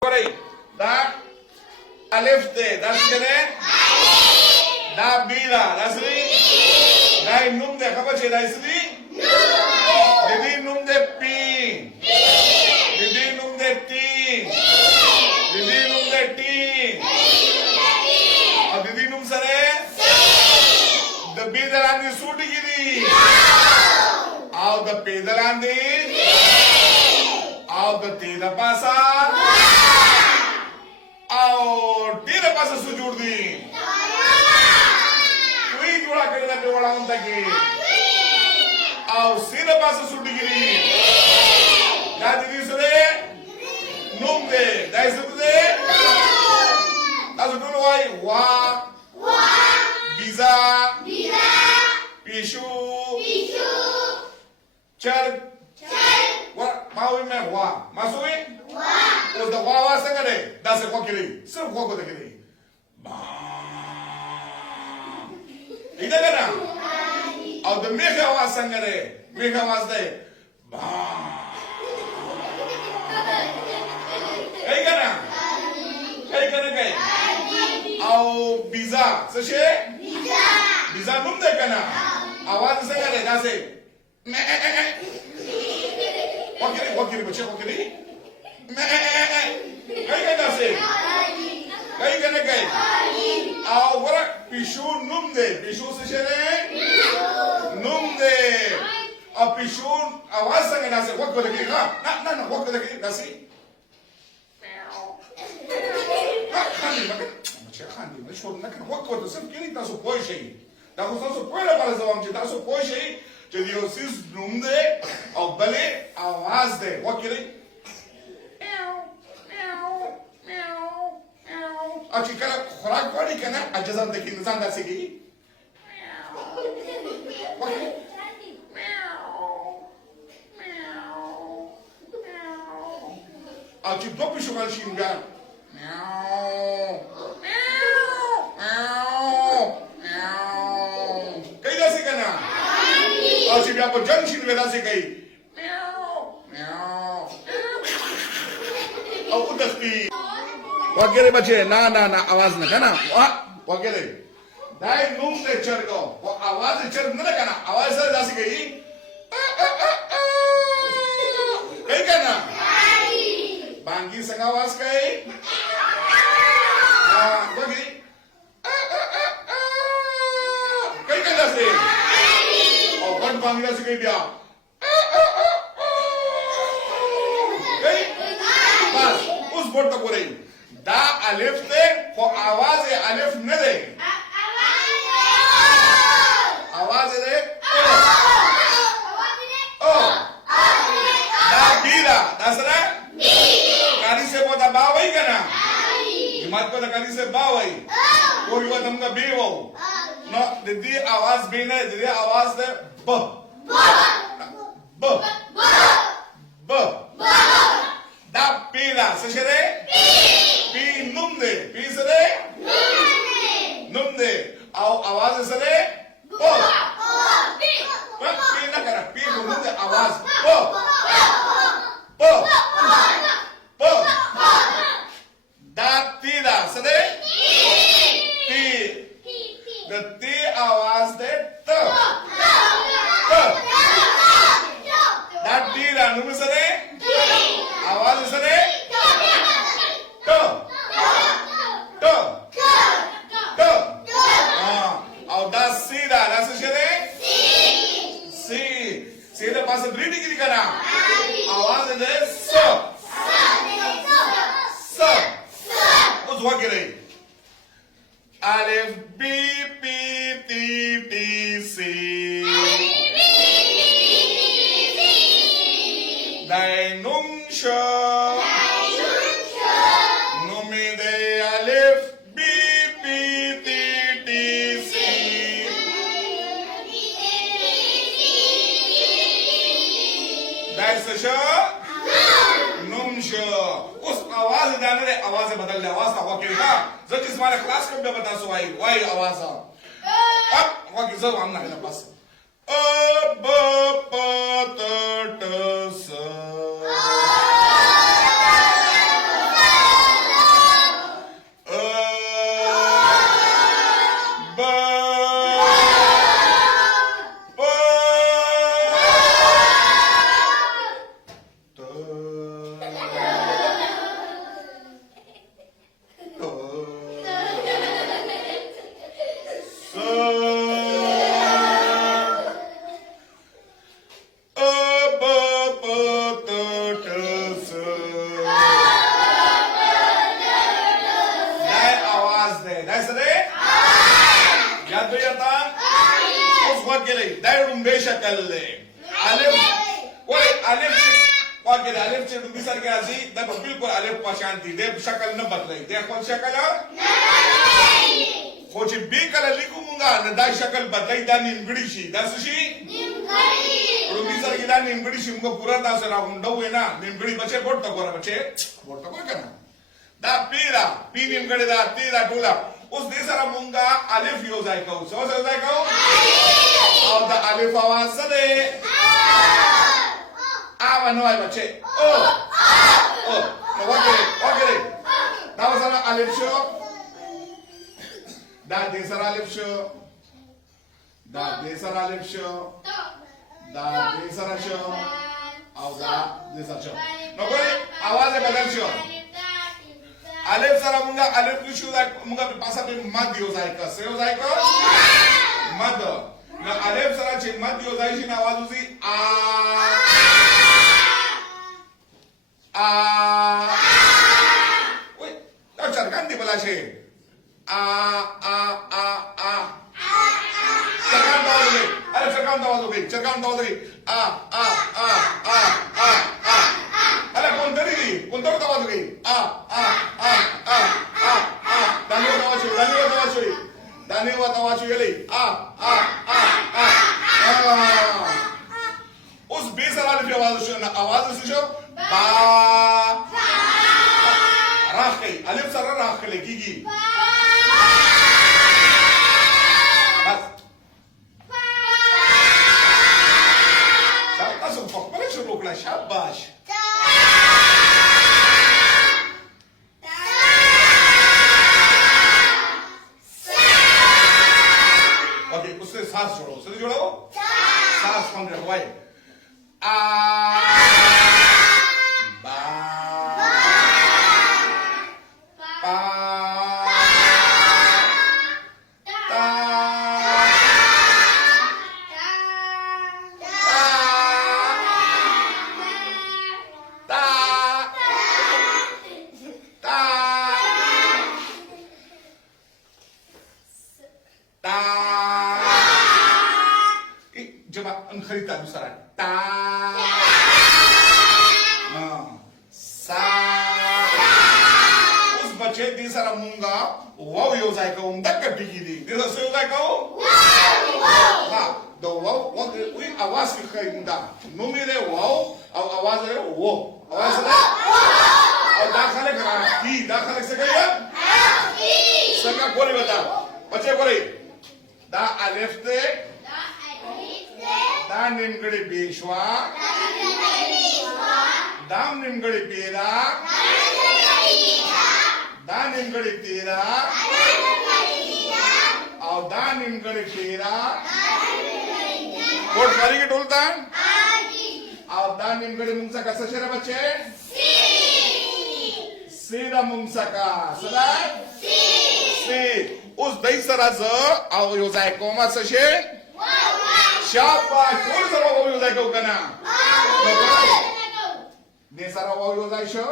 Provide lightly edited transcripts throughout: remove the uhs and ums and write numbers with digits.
Da alif de, das kene? Da bila, das li? Da num de khabar che da isli? Didi num de pi. Didi num de ti. Didi num de ti. और दीदी नुम सरे the बेदलांदी suit गिरी आओ the पेदलांदी आओ the तेरा पासा आओ तेरा पासा सुजूर दी कोई जोड़ा करना पे वाला हम तक आओ सीधा पासा सूट गिरी या दीदी सरे नुम दे दाई suit they Lalu dulu wai wa biza pishu cer wa mau me wa masui wa udah wa sengade dah sekok kiri sekok kau kiri ini kan au the mega wa sengade mega wa sday ini kan kaya kaya आओ बीजा सशे बीजा नुम दे कना आवाज से करे जैसे वकील बच्चे वकील कई कई जैसे कई कने कई आओ वरा पिशु नुम दे पिशु सशे ने नुम दे अब पिशु आवाज से करे जैसे वकील के ना वकील के जैसे Khandi, mas quando naquele quando você quer ir tá só pois aí, tá só pois lá para zavam que tá só pois aí, que Deus diz nome ao bale आवाज दे, वो करे अच्छी कला खुराक पड़ी क्या ना अजज़ान देखी निज़ान दासी की अच्छी दो पिशुकाल शींगा कई दासी करना अच्छी भी आपको जंग शीन वेदा से कही और उदस्ती वगैरह बचे ना आवाज न करना वगैरह दाई नूम से चढ़ गो वो आवाज से चढ़ न करना आवाज से दासी कही कई करना बांगी संग आवाज कही वगैरह कई करना से और वन बांगी से कही दिया कई बस उस बोर्ड तक हो रही दा अलिफ से वो आवाज है अलिफ न दे आवाज है ओ दा बीरा दसरा काली से बोता बावई करना हिम्मत को काली से बावई कोई वो तुमका बेवो no दीदी आवाज भी नहीं दीदी आवाज दे ब ब ब दा पीला सशरे पी नुम दे पी सरे नुम दे आओ आवाज सरे ब पी ना करा पी नुम दे आवाज ब ब ब दा तीला सरे ती आवाज दे त दा तीला नुम सरे आवाज सरे ट ट ट हां और दा सीधा दा सरे सी सीधे पास 3 डिग्री करा आवाज दे स स उस वगैरह Alif B P T T C Dai Num Sha Numi De Alif B P T T C Dai Sasha Num Sha उस आवाज जाने रे आवाज बदल दे आवाज का वकील का जब इस हमारे क्लास में बता सो आई वाई आवाज अब वकील जब हम ना बस अ ब प त ट स बेशकल दे अलिफ ओए अलिफ वाके अलिफ से दूसरी सार के राजी द बिल्कुल अलिफ पहचानती दे शक्ल न बदलाई दे कौन शक्ल नहीं खोजी बी कल लिखूंगा न दा शक्ल बदलाई दा निमगड़ी शी दा सुशी निमगड़ी रूबी सार की दा निमगड़ी शी उनको पूरा दा से राउंडो है ना निमगड़ी बच्चे बोट तो कोरा बच्चे बोट तो कोरा करना दा पीरा पी निमगड़ी दा तीरा टूला उस देशरा मुंगा अलिफ यो जायका उस जायका और द अलिफ आवाज से दे आवानो आए बच्चे ओ no wakere da wasara alif sho da desara alif sho da desara alif sho da desara sho और da desara sho no kore आवाज बदल sho alif sara munga alif sho da munga pasa pe mad yo zaika se yo zaika mad na alif sara che mad yo zaishi na आवाज uzi a wait tak cerkan di belashe cerkan tahu lagi ada cerkan tahu lagi ada pun tahu lagi Dani wa tahu lagi उस बेसरा की आवाज सुनो बा राखे अलिफ सरा राख लेगी बस शाबाश पकड़े शुरू करा शाबाश ओके उससे सांस जोड़ो सांस कम रखो भाई a ba pa ta coba enkhirita दूसरा ta उस बच्चे तीसरा मुंगा वाव यो जायका उमदा कटी की दी दिस से यो जायका हां दो वाव वी आवाज की खैंदा नो मेरे वाव और आवाज है वो आवाज है और दाखले करा की दाखले से गया सका बोले बता बच्चे बोले दा अलिफ ते दा निमगड़ी बेशवा दाम निमगड़ी पेरा दा निमगड़ी तेरा और दा निमगड़ी तेरा कोड सारी के टोलता और दा निमगड़ी मुंगसा का सशेरा बच्चे सीधा मुंगसा का सदा सी उस दई सराज और यो जाय कोमा सशे शाबाश कोण सर्व यो जाय को कना de sara wa yo dai sho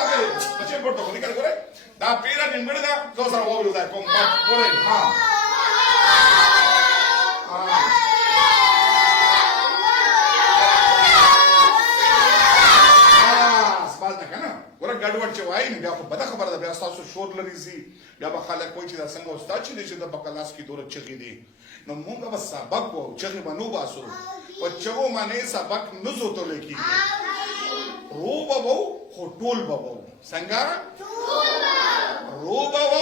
oke ache porto ko nikal kore da pera nimbede da do sara wa yo dai kom ba kore ha spas na kana ora gadwat che wai ni bya ko bada khabar da bya sasu shor lari si bya ba khala koi chi da sango sta chi de da bakalas ki dor chhi di no munga ba sabak ko chhi ba no ba so बच्चों माने सबक नुजो तो लेकी रो बाबू होटोल बाबू संगा रो बाबू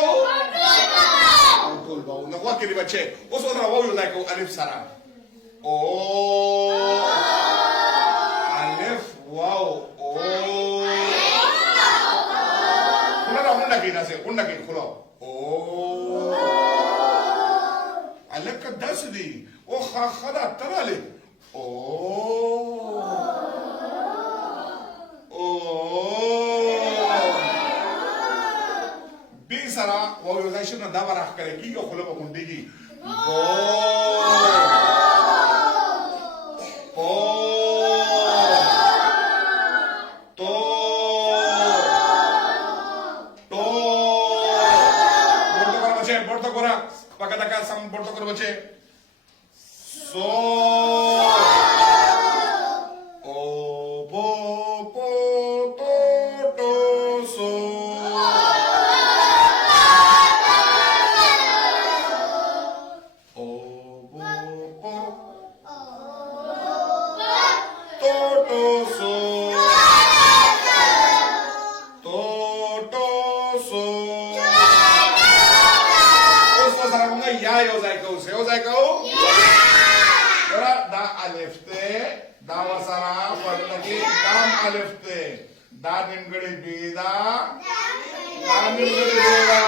होटोल बाबू नवा के बच्चे उस वक्त वो यो लाइक अलिफ सरा ओ अलिफ वाओ ओ खुला उन्ना की ना से उन्ना की खुला ओ अलिफ का 10 दी वो खदा तरह ले ओ बीसरा वो योजाइशन ना दावा रख करे की को खुले बकुंडीगी ओ ओ तो बोलतो करा बच्चे बोलतो करा Pakataka sam porto karo bache. So. O bo po to to so. O bo po to to so. To to so. Ya yo zai ko se yo zai ko ghara da alif te da wasara fadlaki dam alif te da nimgade bida da nimgade bida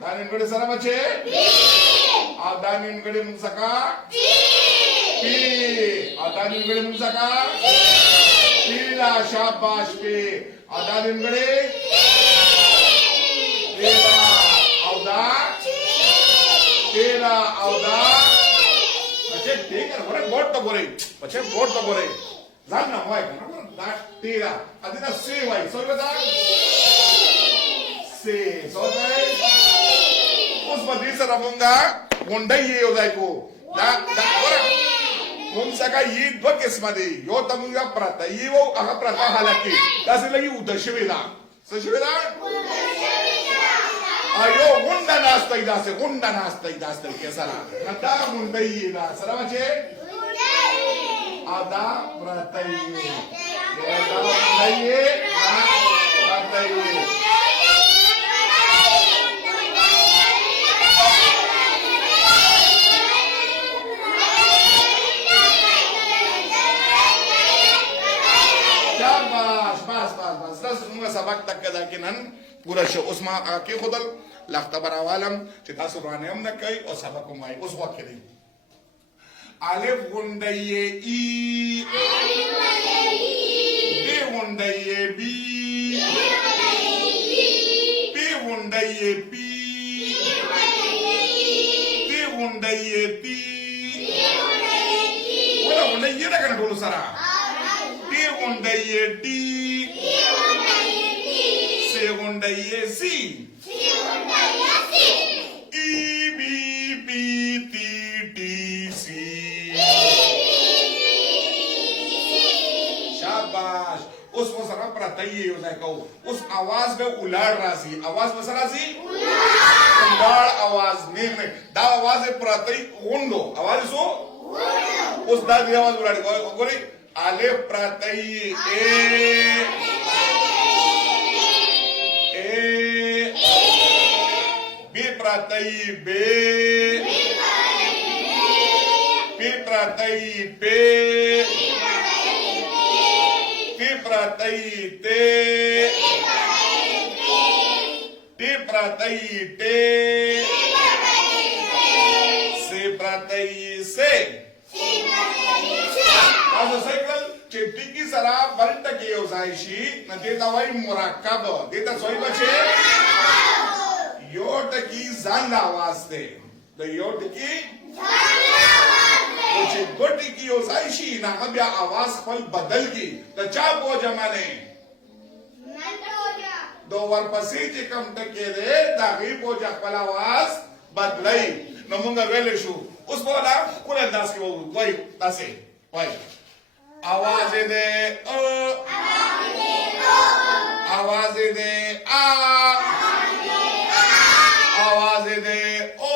da nimgade sara bache a da nimgade munsaka pi a da nimgade munsaka pila shabash pe a da nimgade pila तेरा औदा पछे देकर बरे boat तो बोरे पछे boat तो बोरे जान ना होय ना दा तेरा अदिना से होय सो बता से सो जाय उस बदी से रबूंगा गुंडा ये हो जाए को दा दा बोरा कौन सा का ये दो किस्म दे यो तमुगा प्रता ये वो अगा प्रता हालाकी दासे लगी उदशवेला सशवेला ayo gunda nasta idase kesara ada gunda ida sara bache ada pratai ada gunda pratai bas das nunga sabak tak kada kinan पूरा शो उसमा आके खुदल लख्ता बरावालम चिता सुराने हम न कई और सबक माई उस वक्त के अलिफ गुंडये ई बी गुंडये बी पी गुंडये पी ती गुंडये ती बोला गुंडये ना करना बोलो सारा ती गुंडये T segunda y si e b b t t c शाबाश उसको सरा प्रत्यय हो जाएगा उस आवाज में उलाड़ राजी आवाज में सरा सी उलाड़ आवाज नहीं दा आवाज है प्रत्यय उंडो आवाज सो उस दा दी आवाज उलाड़ गोरी आले प्रत्यय ए pratai be pi pratai pe pi pratai te ti pratai te se pratai se also cycle chetti ki sara banta ke uzaishi na deta wai murakkab deta soi bache vote की जान आवाज दे the vote की कुछ गोटी की ओसाइशी ना अब या आवाज फल बदल की द चाप हो जमाने दो वर पसी जे कम टके दे दागी पो जखल आवाज बदलाई नमुंगा वेलेशु उस बोला कुल अंदाज की वो वही तासे वही आवाज दे ओ आवाज दे आ आवाज दे ओ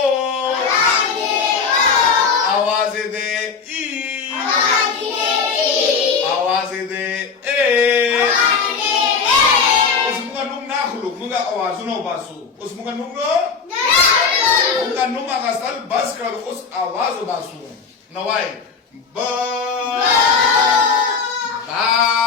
आवाज दे ई आवाज दे ए उसमुगा नुम नाखलु मुगा आवाज नो बासु उसमुगा नुम नो मुगा नुम आगासल बस कर उस आवाज बासु नवाई ब बा